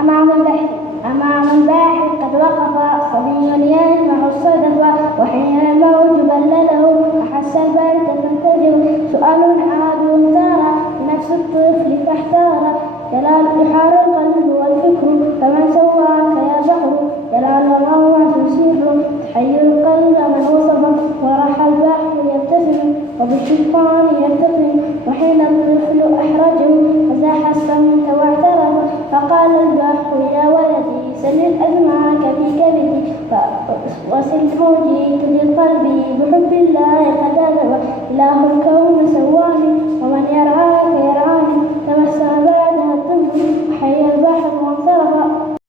أمام الباحر قد وقف صبي يلمح الصدف، وحين الموج بلله أحس البرد تنتجه. سؤال عاد ثار بنفس الطفل فاحتار، جلال بحار القلب والفكر فمن سواك يا بحر. جلال الروعة سحر تحيي القلب من وصف، وراح البحر يبتسم وبالشيطان يلتقم. وحين الطفل أحرجه فزاح الصمت واعترف، فقال البحر يا ولدي سلل أدمعك في كبدي، وسله جئت للقلب بحب الله قد أذوى. إله الكون سواني ومن يرعى